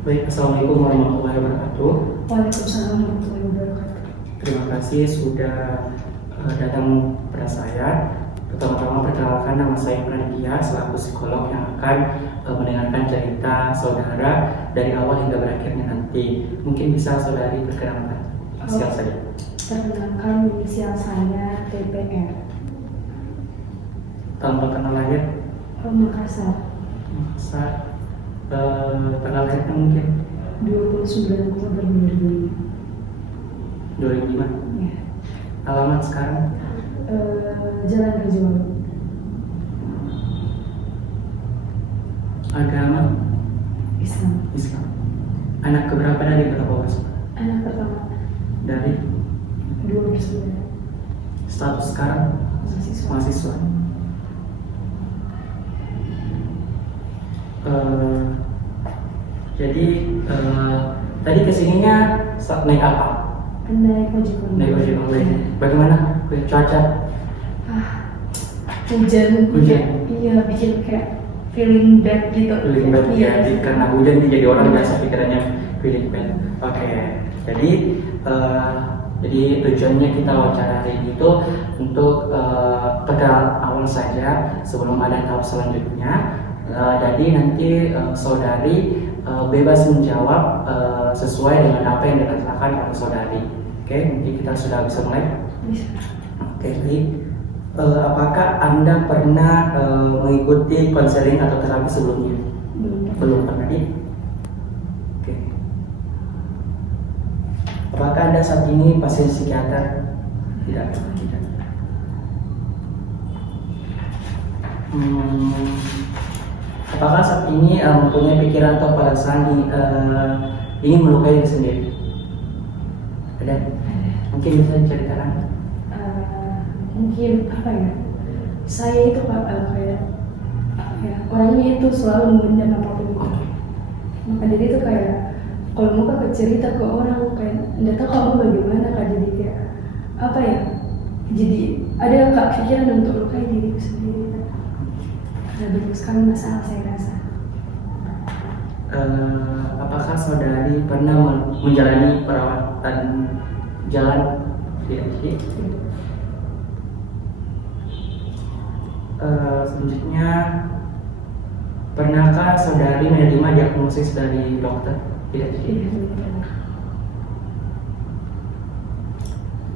Baik, Assalamualaikum warahmatullahi wabarakatuh. Waalaikumsalam warahmatullahi wabarakatuh. Terima kasih sudah datang pada saya. Pertama-tama perkenalkan, nama saya Pranidya selaku psikolog yang akan mendengarkan cerita saudara dari awal hingga berakhirnya nanti. Mungkin bisa saudari perkenalkan inisial saja. Perkenalkan, inisial saya TPR. Tanggal lahir Makassar, Makassar. Tanggal lahirnya mungkin 29 Oktober 2005. 2005. Ya. Alamat sekarang Jalan Rajawaru. agama Islam. Islam. Anak keberapa dari berapa orang? Anak pertama Dari 2 bersaudara. status sekarang mahasiswa. Jadi tadi kesininya naik apa? Naik ojek online. Naik ojek online. Bagaimana cuaca? Hujan. Hujan. Iya, bikin kayak feeling bad gitu. Feeling bad ya, Iya. karena hujan nih, jadi orang biasa pikirannya feeling bad. Oke, jadi tujuannya kita wawancara hari ini itu untuk perkenalan awal saja sebelum ada tahap selanjutnya. Jadi nanti saudari bebas menjawab sesuai dengan apa yang dirasakan oleh saudari. Oke, mungkin kita sudah bisa mulai. Bisa. Oke, baik. Apakah Anda pernah mengikuti konseling atau terapi sebelumnya? Belum pernah. Oke. Apakah Anda saat ini pasien psikiater? Tidak. Apakah saat ini mempunyai pikiran atau perasaan ingin melukai diri sendiri? Ada? Mungkin bisa diceritakan? Mungkin apa ya? Saya itu kayak orangnya itu selalu memendam apapun itu. Maka jadi itu kayak kalau mau cerita ke orang kayak nggak tahu kamu bagaimana kak, jadi kayak apa ya? Jadi ada kak pikiran untuk lukai diriku sendiri. Karena banyak sekali masalah saya rasa. Apakah saudari pernah menjalani perawatan jalan? Tidak. Selanjutnya, pernahkah saudari menerima diagnosis dari dokter? Tidak.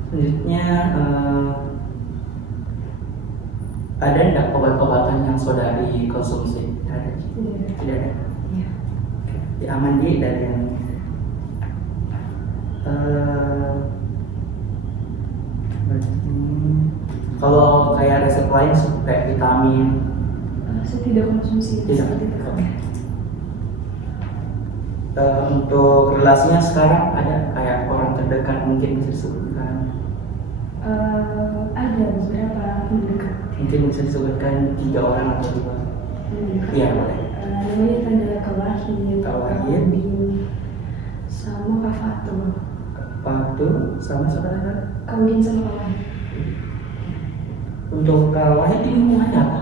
Selanjutnya, ada tidak obat-obatan yang saudari konsumsi? Tidak ada. Iya. Ya, aman dari yang kalau kayak resep lain kayak vitamin. Saya tidak konsumsi Tidak. seperti itu. Untuk relasinya sekarang ada kayak orang terdekat mungkin bisa disebutkan. Ada beberapa mendekat. Mungkin bisa disebutkan 3 orang atau 2. Iya, boleh. Namanya Tanda Kawahid, Kawahid. sama Kak Fatul. Patu sama saudara. Kaudin sama Kawahid. Untuk Kawahid ini hubungannya apa?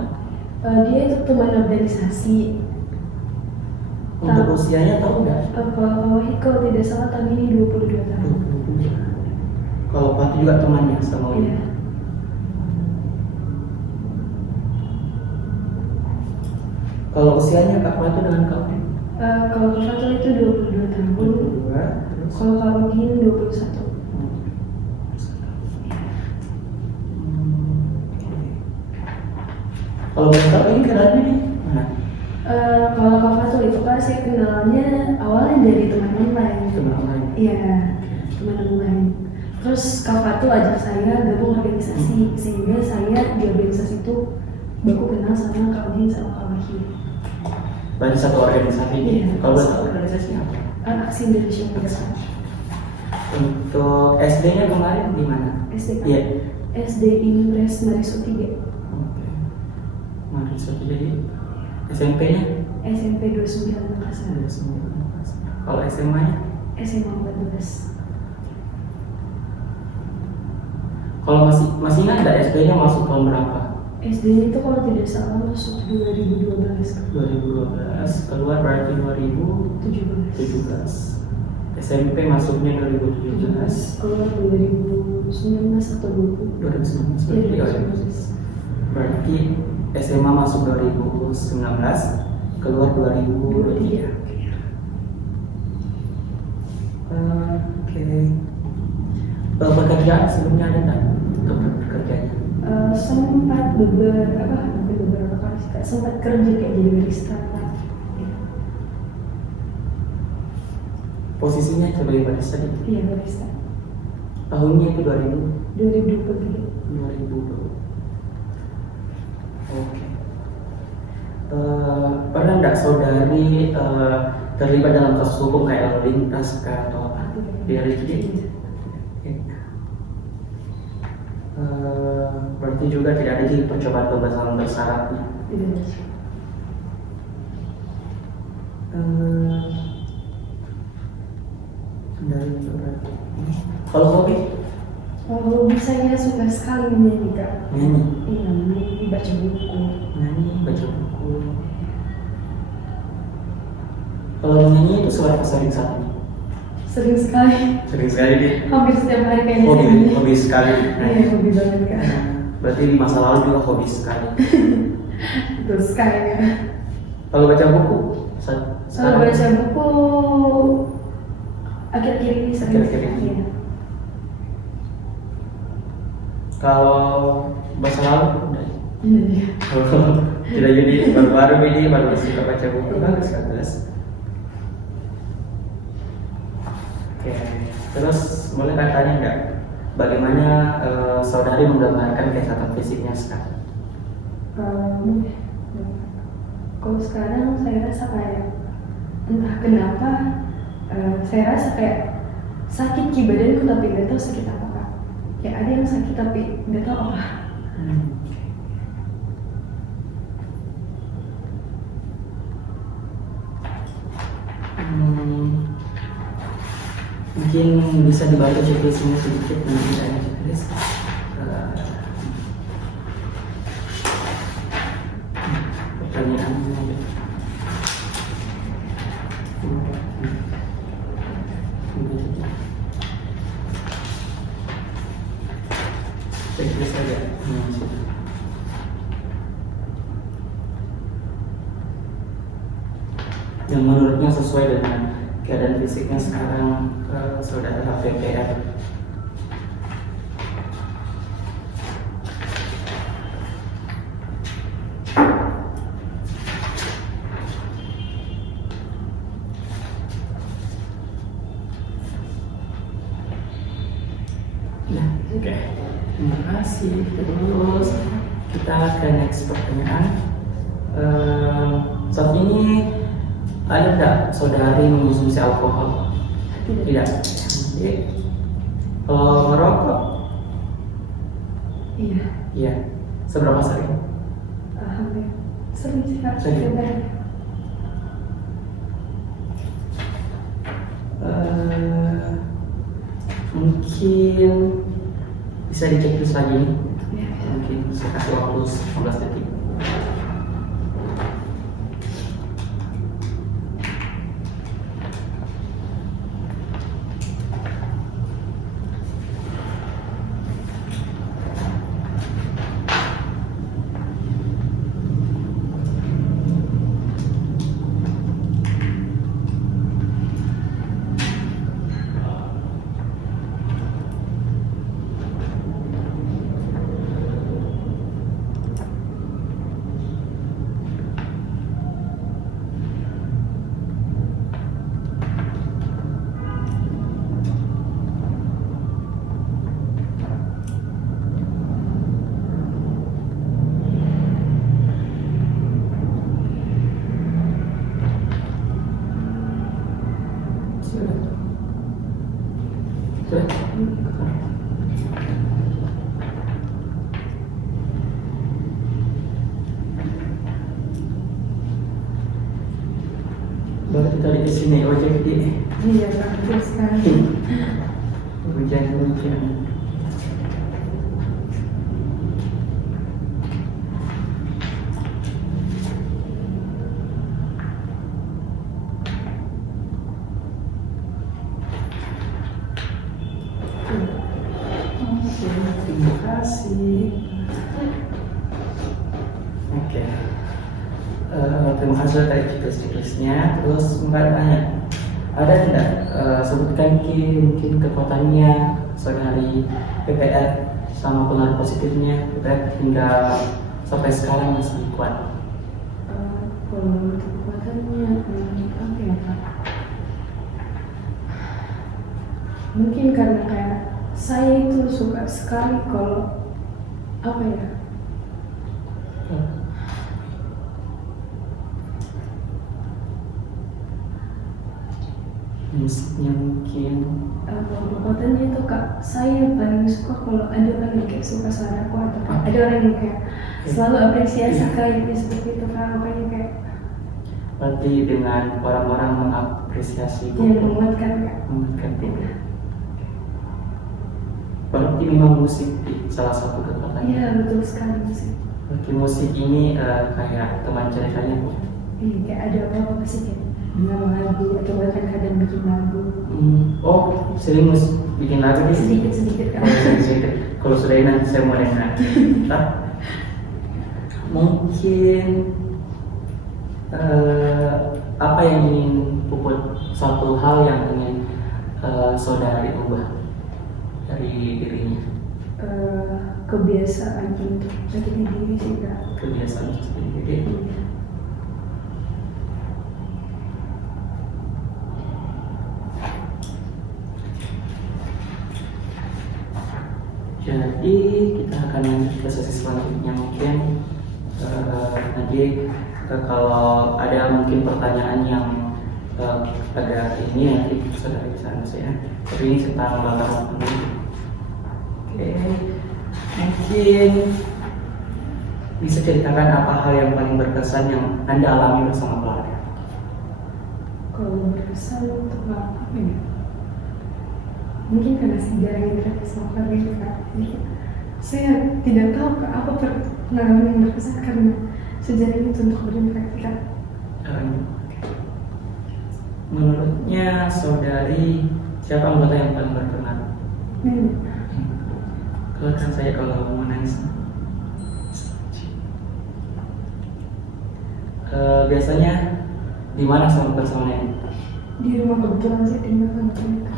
Dia itu teman organisasi. Untuk usianya tahu nggak? Kawahid kalau tidak salah tahun ini 22 tahun. Kalau Patu juga temannya sama Iya. Kalau usianya Kak Patu dengan Kawahid? Kalau Kak Fatul itu 22 tahun. 22. Terus? Kalau Kaudin 21. Kalau bentar ini kenalnya nih mana? Kalau Kak Fatul itu kan saya kenalnya awalnya dari teman online. Teman online. Iya, teman online. Terus Kak Fatul ajak saya gabung organisasi, sehingga saya di organisasi itu baru kenal sama Kak Udin sama Kak Wahid. Berarti satu organisasi ini. Iya. Kalau boleh tahu organisasi apa? Aksi Indonesia Muda. Untuk SD-nya kemarin di mana? SD. Iya. SD Impres Mariso 3. Oke. Mari satu jadi SMP-nya? SMP 29 Makassar. Kalau SMA-nya? SMA 14. Kalau masih ingat nggak SD-nya masuk tahun berapa? SD itu kalau tidak salah masuk 2012 2012, keluar berarti 2017. SMP masuknya 2017. keluar 2019 atau 20. 2019 berarti, Iya, 2019. Berarti SMA masuk 2019, keluar 2023. Oke. Pekerjaan sebelumnya ada nggak tempat kerjanya? Sempat beberapa kali sih, Kak. Sempat kerja kayak jadi barista. Posisinya sebagai barista di Iya, barista. tahunnya itu 2023. 2020. Oke. Pernah nggak saudari terlibat dalam kasus hukum kayak lalu lintas kah atau apa? Tidak. Berarti juga tidak ada di percobaan pembebasan bersyaratnya. Tidak. Kalau hobi? Kalau saya suka sekali menyanyi, Kak. Nyanyi. Iya, menyanyi, baca buku. Nyanyi, baca buku. Kalau menyanyi itu suara sering satu. Sering sekali. Sering sekali deh. Hampir setiap hari kayaknya. Hobi, nyanyi. hobi sekali. Iya, hobi banget, Kak. Berarti di masa lalu juga hobi sekali. Betul sekali, Kak. Kalau baca buku, Kalau baca buku akhir-akhir ini sering Akhir-akhir ini. Iya. Kalau bahasa lalu, udah. Iya. Tidak jadi baru-baru ini baru suka baca buku, bagus bagus. Oke, terus boleh tanya nggak bagaimana saudari menggambarkan kesehatan fisiknya sekarang? Kalau sekarang saya rasa kayak entah kenapa saya rasa kayak sakit di badanku tapi nggak tahu sakit apa, Kak. Kayak ada yang sakit tapi nggak tahu apa. Mungkin bisa dibantu checklistnya sedikit nanti saya checklist. Pertanyaannya. Checklist saja. Yang menurutnya sesuai dengan keadaan fisiknya sekarang saudara HPPR. Nah, oke. Terima kasih. Terus kita ke next pertanyaan. Saat ini ada nggak saudari mengonsumsi alkohol? Tidak. Jadi, kalau merokok? Iya. Iya. Seberapa sering? Hampir sering sih, Kak. Sering. Setiap hari. Mungkin bisa dicek terus lagi nih. Iya. Mungkin saya kasih waktu 15 detik. Baru kita di sini ojek di Iya, Kak. Betul sekali. hujan. menghasut dari checklist-checklistnya. Terus Mbak tanya, ada tidak sebutkan mungkin kekuatannya saudari PPR sama pengaruh positifnya PPR hingga sampai sekarang masih kuat. Kalau kekuatannya apa ya Kak? Mungkin karena kayak saya itu suka sekali kalau apa ya? Musiknya mungkin. Kekuatannya itu Kak, saya paling suka kalau ada orang yang kayak suka suaraku atau kayak ada orang yang kayak selalu apresiasi kayak seperti itu Kak, makanya kayak Berarti dengan orang-orang mengapresiasi dia menguatkan Kak. menguatkan itu. Berarti memang musik salah satu kekuatannya. Iya betul sekali musik. Berarti musik ini kayak teman ceritanya Bu. Iya kayak ada apa-apa sih kayak dengar lagu atau bahkan kadang bikin lagu. Oh, sering bikin lagu nih? Sedikit-sedikit Kak. Sedikit. Kalau sudah ini nanti saya mau dengar. Nah, mungkin apa yang ingin Puput, satu hal yang ingin saudari ubah dari dirinya? Kebiasaan untuk jati diri sih Kak. Kebiasaan sendiri. Jadi kita akan lanjut ke sesi selanjutnya mungkin nanti kalau ada mungkin pertanyaan yang agak ini nanti saudara bisa saya. Tapi ini tentang latar belakang. Oke, mungkin bisa ceritakan apa hal yang paling berkesan yang Anda alami bersama keluarga? Kalau berkesan untuk apa ya? Mungkin karena sejarah interaksi sama keluarga Kak. Jadi saya tidak tahu Kak apa pengalaman yang berkesan karena sejarah itu untuk berinteraksi Kak. Menurutnya saudari siapa anggota yang paling berpengaruh? Keluarkan saya kalau mau nangis. Biasanya di mana bersama nenek? Di rumah kebetulan saya tinggal sama mereka.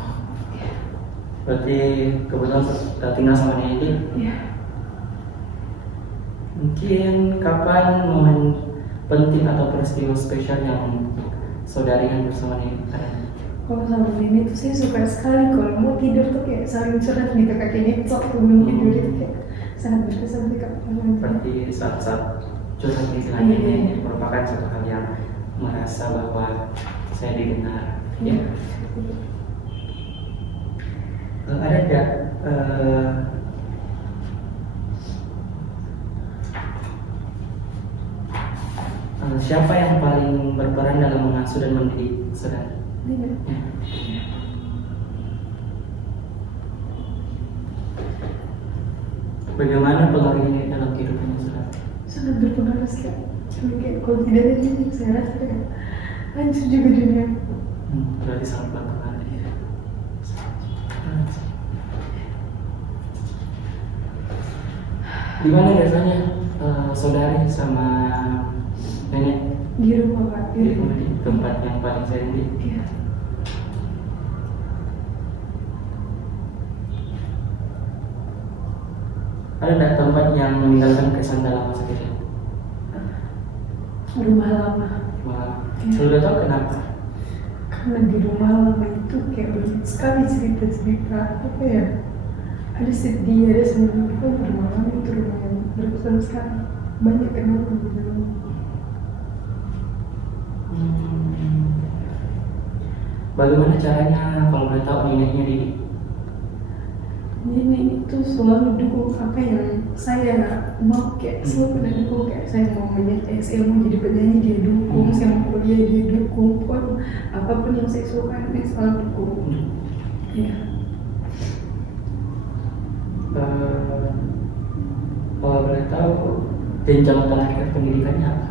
Berarti kebetulan tinggal sama nenek. Iya. Mungkin kapan momen penting atau peristiwa spesial yang saudari yang bersama nenek ada? Kalau sama nenek tuh saya suka sekali kalau mau tidur tuh kayak saling curhat gitu Kak, kayak sok sebelum tidur itu kayak sangat berkesan sih Kak. Berarti saat-saat curhat di tengah Iya. nenek merupakan satu hal yang merasa bahwa saya didengar. Ya. Ada tidak siapa yang paling berperan dalam mengasuh dan mendidik saudara? Iya. Bagaimana pengaruh ini dalam kehidupannya saudara? Sangat berpengaruh sekali. Cuma kayak kalau tidak ada ini saya rasa kayak hancur juga dunia. Berarti sangat berpengaruh. Di mana biasanya saudari sama nenek? Di rumah Kak. Di rumah, di tempat yang paling sering di. Iya. Ada tidak tempat yang meninggalkan kesan dalam masa kecil? Rumah lama. Malah, Iya. sudah tahu kenapa? Karena di rumah lama itu kayak banyak sekali cerita-cerita apa ya? Ada sedih, ada senang. Itu rumah lama itu rumah yang berkesan sekali. Banyak kenangan di dalam. Bagaimana caranya kalau boleh tahu neneknya didik? Nenek itu selalu dukung apa yang saya mau, kayak selalu pernah dukung, kayak saya mau saya mau jadi penyanyi dia dukung, saya mau kuliah dia dukung, pokoknya apapun yang saya suka dia selalu dukung. Iya. Kalau boleh tahu jenjang terakhir pendidikannya apa?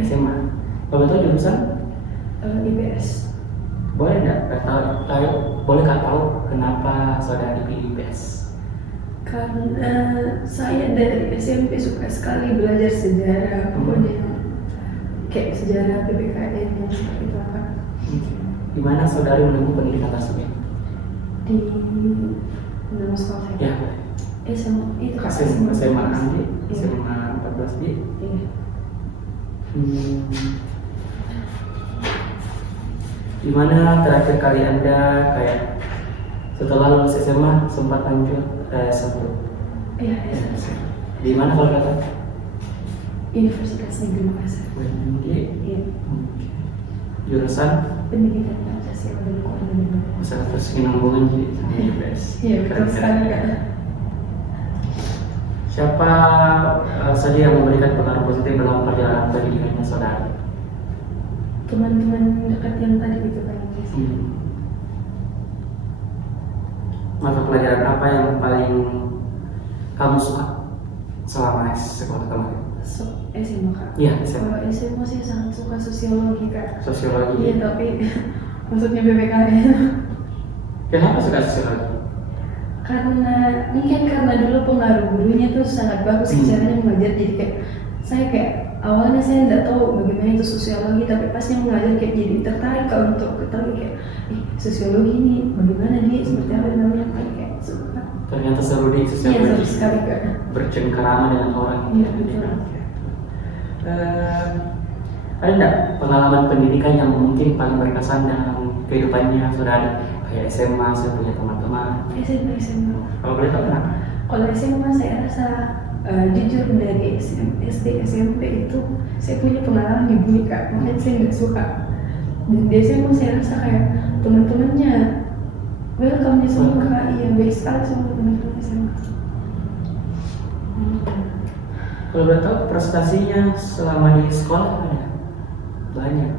SMA. Kalau tahu jurusan? IPS. Boleh nggak boleh tahu kenapa saudara pilih IPS? Karena saya dari SMP suka sekali belajar sejarah, pokoknya kayak sejarah PPKN yang seperti itu apa. Di mana saudari menempuh pendidikan tersebut? Di nama sekolah saya. Ya, SMA itu Kak. SMA 6 di, Iya. SMA 14 di. Iya. Di mana terakhir kali Anda kayak setelah lulus SMA sempat lanjut S1? Iya, SMA. Di mana kalau kata? Universitas Negeri Makassar. Di Iya. jurusan Pendidikan Pancasila dan Kewarganegaraan. usaha terus nyambungin jadi sama UPS. Iya, betul sekali Kak. Siapa saja yang memberikan pengaruh positif dalam perjalanan pendidikannya saudara? Teman-teman dekat yang tadi itu kan. Mata pelajaran apa yang paling kamu suka selama sekolah kemarin? SMA Kak. Iya, SMA. Kalau SMA saya sangat suka sosiologi Kak. Sosiologi. Iya, tapi maksudnya PPKN. Kenapa suka sosiologi? Karena dulu pengaruh gurunya tuh sangat bagus caranya mengajar, jadi kayak saya kayak awalnya saya nggak tahu bagaimana itu sosiologi, tapi pas yang mengajar kayak jadi tertarik kalau untuk ketahui kayak sosiologi ini bagaimana dia seperti apa namanya, kayak suka. Ternyata seru di Iya, sosiologi. seru sekali Kak. Bercengkerama dengan orang. Iya, betul. Ada enggak pengalaman pendidikan yang mungkin paling berkesan dalam kehidupannya saudara? Kayak SMA, saya punya teman-teman. SMA. Kalau boleh tahu kenapa? Kalau SMA saya rasa jujur dari SD SMP itu saya punya pengalaman dibully Kak, makanya saya nggak suka. Dan di SMA saya rasa kayak teman-temannya welcome-nya semua Kak, iya baik sekali semua teman-teman SMA. Kalau boleh tahu prestasinya selama di sekolah ada? Banyak.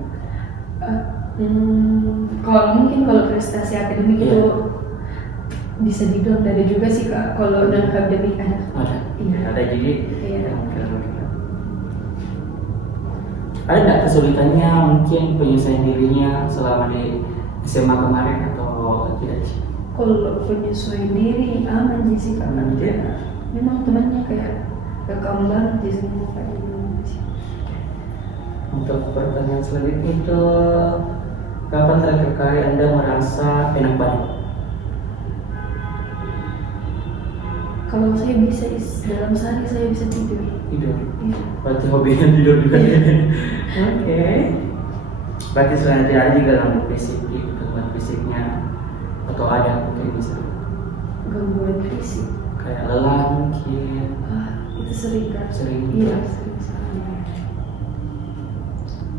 Kalau prestasi akademik itu bisa dibilang ada juga sih Kak. Kalau dalam akademik ada. Ada. Iya. Ada jadi. Iya. Ada nggak kesulitannya mungkin penyesuaian dirinya selama di SMA kemarin atau tidak sih? Kalau penyesuaian diri aman sih Kak. Memang temannya kayak kamu banget di semua Kak. Untuk pertanyaan selanjutnya itu, kapan terakhir kali Anda merasa enak badan? Kalau saya bisa dalam sehari saya bisa tidur. Tidur. Iya. Berarti hobinya tidur juga. Oke. Berarti selanjutnya ada juga gangguan fisik, gangguan fisiknya atau ada mungkin bisa Gangguan fisik. kayak lelah mungkin. Itu sering Kak. Sering. Iya, sering sekali.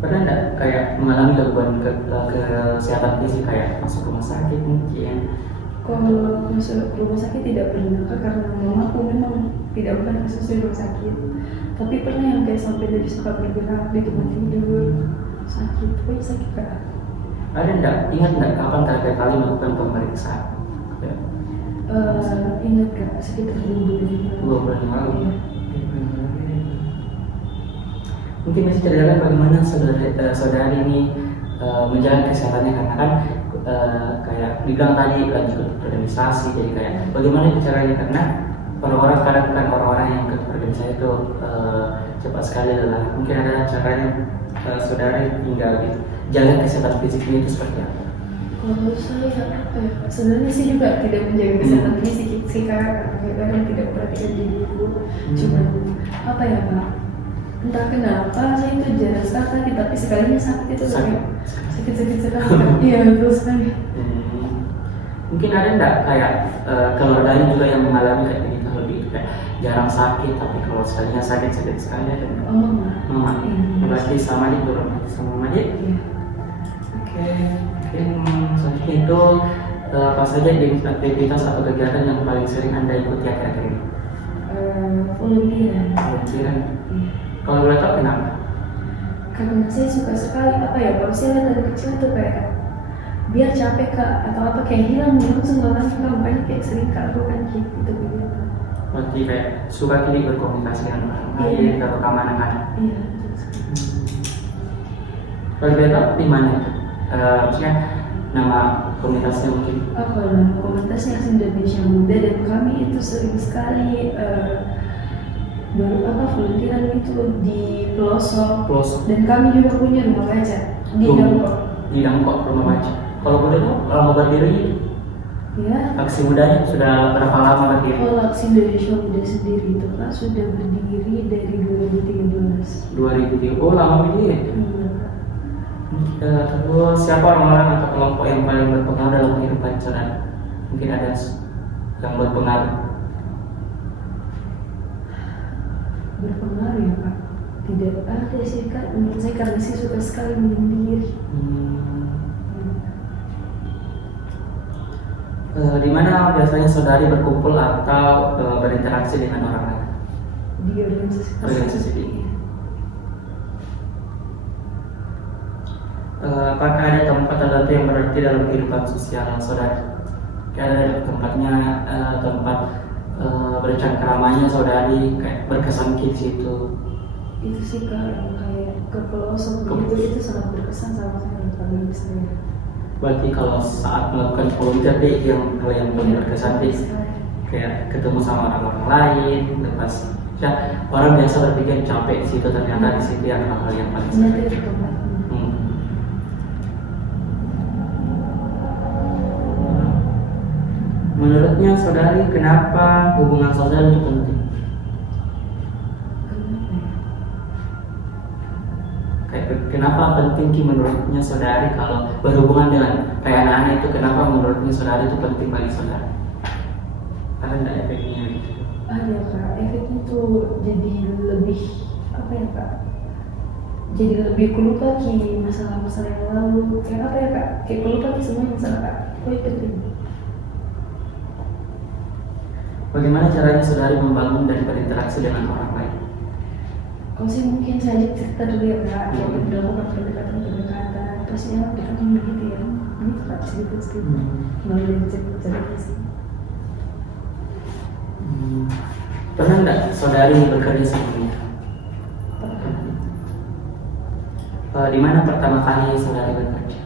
Pernah nggak kayak mengalami gangguan kesehatan fisik kayak masuk rumah sakit mungkin? Kalau masuk rumah sakit tidak pernah Kak, karena mamaku memang tidak pernah masuk rumah sakit. Tapi pernah yang kayak sampai dari suka bergerak di tempat tidur sakit, pokoknya sakit Kak. Ada nggak, ingat nggak kapan terakhir kali melakukan pemeriksaan? Ya. Ingat Kak, sekitar 2 bulan yang lalu. 2 bulan yang lalu. Iya. Mungkin bisa ceritakan bagaimana saudari ini menjaga kesehatannya, karena kan kayak dibilang tadi ikut organisasi, jadi kayak bagaimana caranya, karena orang-orang kadang kan orang-orang yang ikut organisasi itu cepat sekali lelah. Mungkin ada caranya saudari hingga gitu jaga kesehatan fisiknya itu seperti apa? Kalau saya sebenarnya sih juga tidak menjaga kesehatan fisik sih Kak, kadang tidak perhatikan diriku. Cuma apa ya Kak? Entah kenapa saya itu jarang sekali sakit, tapi sekalinya sakit itu sakit sekali. Iya, betul sekali. Mungkin ada enggak kayak keluarganya juga yang mengalami kayak gitu, lebih kayak jarang sakit tapi kalau sekalinya sakit sekali ada enggak? Mama. Iya. Berarti sama dia turun sama mama dia. Iya. Oke. Mungkin selanjutnya itu apa saja aktivitas atau kegiatan yang paling sering Anda ikuti akhir-akhir ini? Volunteer. Volunteeran. Iya. Kalau boleh tahu kenapa? Karena saya suka sekali kalau saya lihat dari kecil tuh kayak biar capek Kak atau apa kayak hilang langsung orang makanya kayak sering Kak lakukan gitu begitu. Berarti kayak suka kini berkomunikasi dengan orang lain, Iya. terutama anak-anak. Iya. Kalau boleh tahu di mana? Maksudnya nama komunitasnya mungkin? Kalau komunitasnya Indonesia Muda, dan kami itu sering sekali volunteeran itu di pelosok. Pelosok. Dan kami juga punya rumah baca di Dangkok. Di Dangkok rumah baca. Kalau boleh tahu lama berdiri Ya. aksi mudanya sudah berapa lama berdiri? Kalau aksi Indonesia Muda sendiri itu Kak sudah berdiri dari 2013. 2003. Oh lama berdiri. Terus siapa orang-orang atau kelompok yang paling berpengaruh dalam kehidupan saudara? Mungkin ada yang berpengaruh. Berpengaruh ya Kak? Tidak ada sih Kak. Menurut saya karena saya suka sekali menyendiri. Di mana biasanya saudari berkumpul atau berinteraksi dengan orang lain? Di organisasi. ini. Apakah ada tempat tertentu yang berarti dalam kehidupan sosial saudari? Kayak ada tempatnya tempat bercengkeramanya saudari, kayak berkesan di situ. Itu sih Kak yang kayak ke pelosok begitu, itu sangat berkesan sama saya bagi saya. Berarti kalau saat melakukan volunteer deh yang hal yang paling berkesan deh, kayak ketemu sama orang-orang lain, lepas ya orang biasa berpikir capek di situ, ternyata di situ yang hal yang paling seru. Menurutnya saudari, kenapa hubungan sosial itu penting? Kenapa penting menurutnya saudari kalau berhubungan dengan kayak anak-anak itu, kenapa menurutnya saudari itu penting bagi saudari? Ada enggak efeknya gitu? Ada Kak, efeknya tuh jadi lebih apa ya Kak? Jadi lebih kelupa masalah-masalah yang lalu. Kayak apa ya Kak? Kayak kelupa semua masalah Kak. Oh itu penting. Bagaimana caranya saudari membangun dan berinteraksi dengan orang lain? Kalau sih mungkin saya cerita dulu ya Kak, yang melakukan pendekatan, pastinya pendekatan begitu ya. Ini Kak cerita melalui cerita sih. Pernah nggak saudari bekerja sebelumnya? Di mana pertama kali saudari bekerja?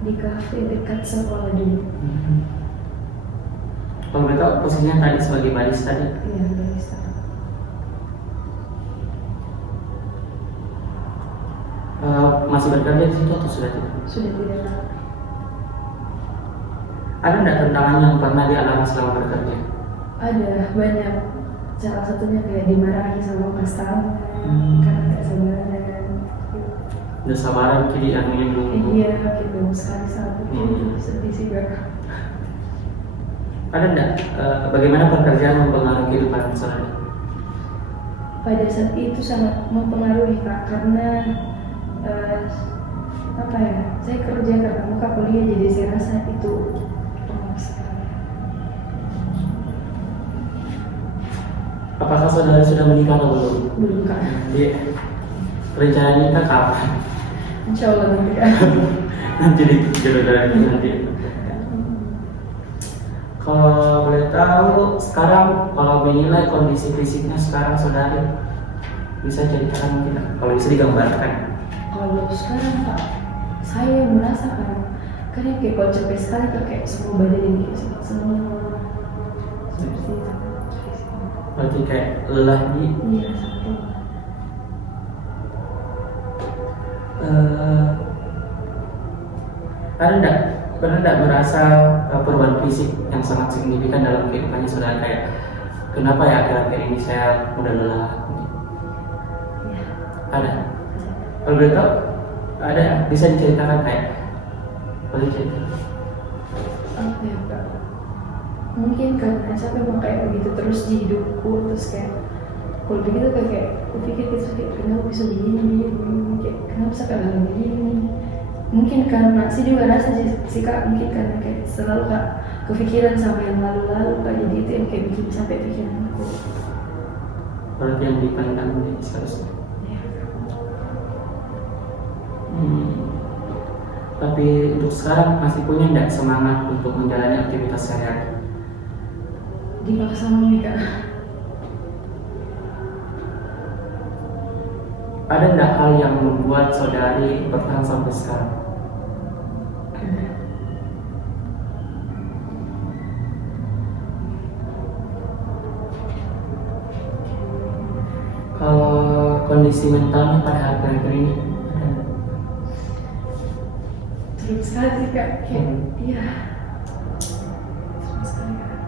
Di kafe dekat sekolah dulu. Kalau boleh tahu posisinya tadi sebagai barista tadi? Iya, barista. Masih bekerja di situ atau sudah tidak? Sudah tidak. Ada nggak tantangan yang pernah dialami selama bekerja? Ada banyak. Salah satunya kayak dimarahi sama customer karena nggak sabaran. Udah sabaran jadi anunya belum. Iya, gitu sekali satu sedih sih Kak. Ada nggak bagaimana pekerjaan mempengaruhi kehidupan saudari? Pada saat itu sangat mempengaruhi Kak, karena apa ya, saya kerja karena muka kuliah, jadi saya rasa itu pengaruh sekali. Apakah saudara sudah menikah atau belum? Belum Kak. Iya. Rencana nikah kapan? Insya Allah nanti Kak. Nanti jodoh dari nanti. Kalau boleh tahu sekarang kalau menilai kondisi fisiknya sekarang saudari bisa ceritakan mungkin kalau bisa digambarkan. Kalau sekarang Kak, saya merasa karena kayak kalau capek sekali Kak, kayak semua badan ini kayak semua seperti itu. Berarti kayak lelah nih. Iya, sampai. Pernah enggak merasa perubahan fisik yang sangat signifikan dalam kehidupannya saudara, kayak kenapa ya akhir-akhir ini saya mudah lelah? Iya. Ada. Kalau boleh tahu, ada bisa diceritakan kayak boleh cerita? Apa ya Kak? Mungkin karena saya memang kayak begitu terus di hidupku, terus kayak kalau begitu kayak aku pikir kayak kenapa bisa begini, kayak kenapa sekarang begini. Mungkin karena sih juga rasa sih Kak, mungkin karena kayak selalu Kak kepikiran sama yang lalu-lalu Kak, jadi itu yang kayak bikin sampai pikiran aku. Berarti yang dipandang di seharusnya. Tapi untuk sekarang masih punya enggak semangat untuk menjalani aktivitas sehari-hari? Dipaksa mami Kak. Ada enggak hal yang membuat saudari bertahan sampai sekarang? Ada. kondisi mentalnya pada akhir-akhir ini? Terus sekali sih kak, kayak iya terus sekali kak.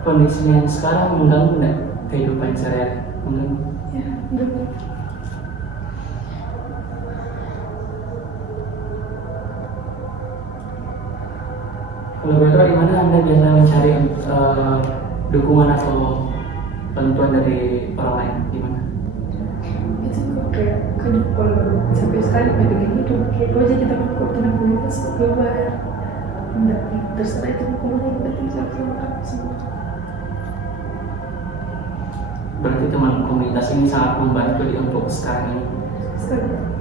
Kondisi yang sekarang mengganggu nggak kehidupan sehari-hari? Mengganggu. Ya, udah. Kalau boleh tahu di mana Anda biasa mencari dukungan atau bantuan dari orang lain? Di mana? Itu kok kayak kan kalau sampai sekali pada gini tuh kayak kalau aja kita kok tenang komunitas kok coba enggak terserah itu hukuman yang penting sama aku semua. Berarti teman komunitas ini sangat membantu di untuk sekarang ini. Sekali.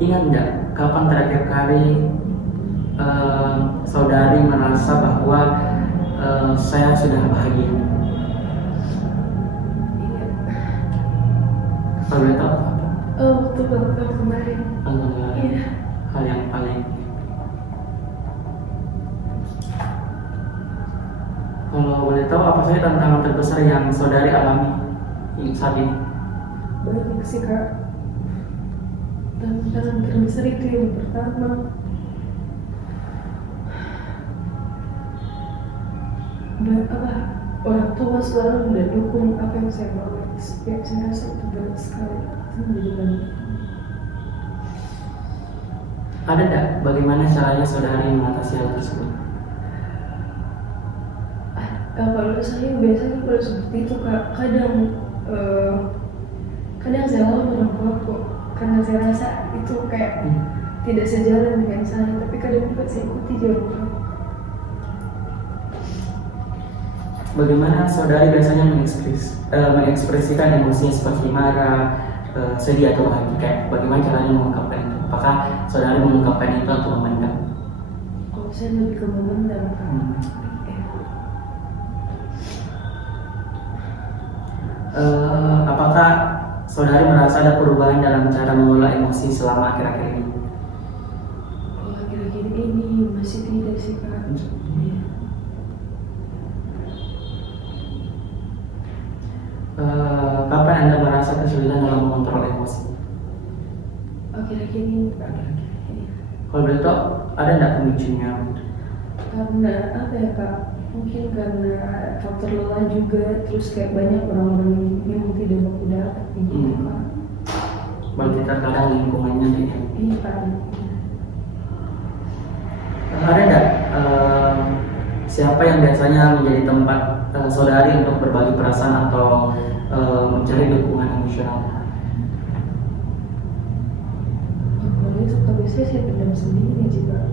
Ingat nggak kapan terakhir kali saudari merasa bahwa saya sudah bahagia? Iya. Kalau boleh tahu? Oh, waktu ulang tahun kemarin. Iya. Hal yang paling. Kalau boleh tahu apa saja tantangan terbesar yang saudari alami saat ini? Banyak sih kak. Tantangan terbesar itu yang pertama orang tua selalu mendukung apa yang saya mau. Setiap saya rasa itu berat sekali. Itu menjadi banyak. Ada tidak bagaimana caranya saudari mengatasi hal tersebut? Kalau saya biasanya kalau seperti itu kak, kadang saya lawan orang tuaku karena saya rasa itu kayak tidak sejalan dengan saya, tapi kadang juga saya ikuti jawaban. Bagaimana saudari biasanya mengekspresikan emosinya seperti marah, sedih atau bahagia? Bagaimana caranya mengungkapkan itu? Apakah saudari mengungkapkan itu atau memendam? Kalau saya lebih ke memendam kak. Apakah saudari merasa ada perubahan dalam cara mengelola emosi selama akhir-akhir ini? Kalau akhir-akhir ini masih tidak sih kak. Kapan Anda merasa kesulitan dalam mengontrol emosi? Akhir-akhir ini kak. Kalau boleh tahu, ada tidak pemicunya? Karena apa ya kak? Mungkin karena faktor lelah juga, terus kayak banyak orang-orang yang tidak baku dapat gitu kak. Berarti terkadang lingkungannya tidak. Iya kak. Ada tidak siapa yang biasanya menjadi tempat saudari untuk berbagi perasaan atau mencari dukungan emosional? Kalau itu kak biasanya saya pendam sendiri juga.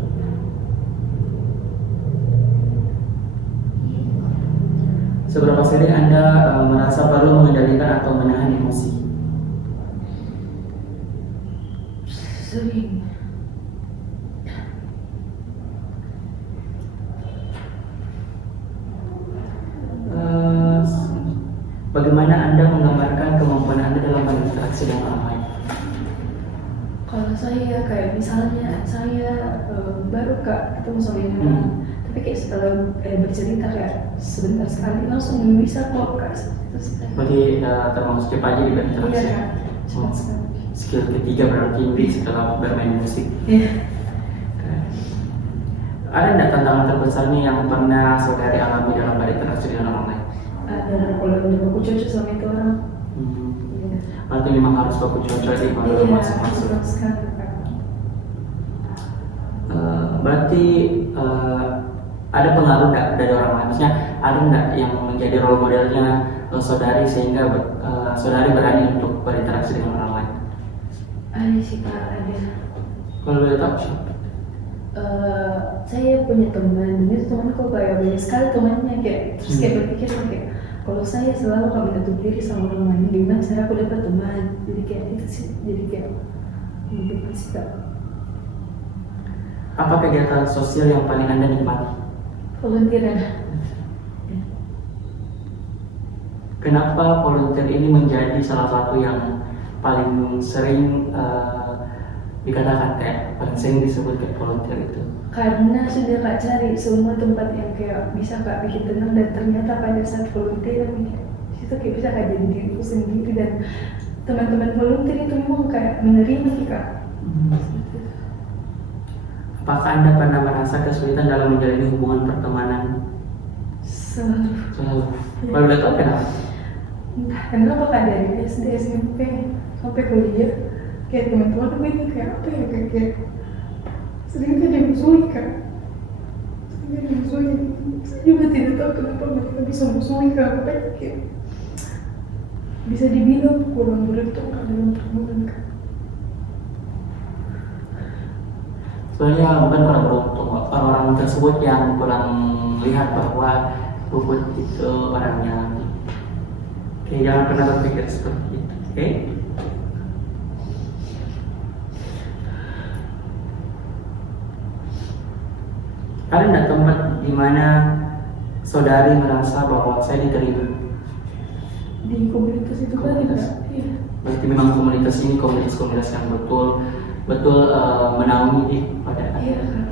Seberapa sering Anda merasa perlu mengendalikan atau menahan emosi? Sering. Bagaimana Anda menggambarkan kemampuan Anda dalam berinteraksi dengan orang lain? Kalau saya kayak misalnya saya baru kak ketemu sama yang orang, tapi kayak setelah bercerita kayak sebentar sekali langsung bisa kok kak. Berarti termasuk cepat aja di berinteraksi. Iya kak, cepat sekali. Skill ketiga berarti ini setelah bermain musik. Iya. Ada tidak tantangan terbesar nih yang pernah saudari alami dalam berinteraksi dengan orang lain? Ada kalau udah aku cocok sama itu orang. Iya. Berarti memang harus baku cocok di baru masuk-masuk. Betul sekali kak. Berarti ada pengaruh nggak dari orang lain? Maksudnya ada nggak yang menjadi role modelnya saudari sehingga saudari berani untuk berinteraksi dengan orang lain? Ada sih kak, ada. Kalau boleh tahu siapa? Saya punya teman, itu temanku kayak banyak sekali temannya kayak terus kayak berpikir kayak kalau saya selalu kalau menutup diri sama orang lain, gimana cara aku dapat teman? Jadi kayak itu sih, jadi kayak lebih sih kak. Apa kegiatan sosial yang paling Anda nikmati? Volunteeran. Kenapa volunteer ini menjadi salah satu yang paling sering dikatakan kayak paling sering disebut kayak volunteer itu? Karena sudah kak cari semua tempat yang kayak bisa kak bikin tenang, dan ternyata pada saat volunteer itu kayak bisa kak jadi diriku sendiri, dan teman-teman volunteer itu memang kayak menerima sih kak. Apakah Anda pernah merasa kesulitan dalam menjalin hubungan pertemanan? Selalu. Kalau boleh tahu kenapa? Entah kenapa kak, dari SD SMP sampai kuliah kayak teman-teman aku ini kayak apa ya, kayak sering kan dimusuhi kak, sering dimusuhi. Saya juga tidak tahu kenapa mereka bisa musuhi kak, kayak bisa dibilang kurang beruntung kak dalam pertemuan kak. Sebenarnya bukan orang beruntung, orang-orang tersebut yang kurang lihat bahwa Puput itu orangnya. Oke, jangan pernah berpikir seperti itu. Oke? Ada nggak tempat di mana saudari merasa bahwa saya diterima? Di komunitas itu kali kak. Iya. Berarti memang komunitas ini komunitas yang betul menaungi pada Iya kak.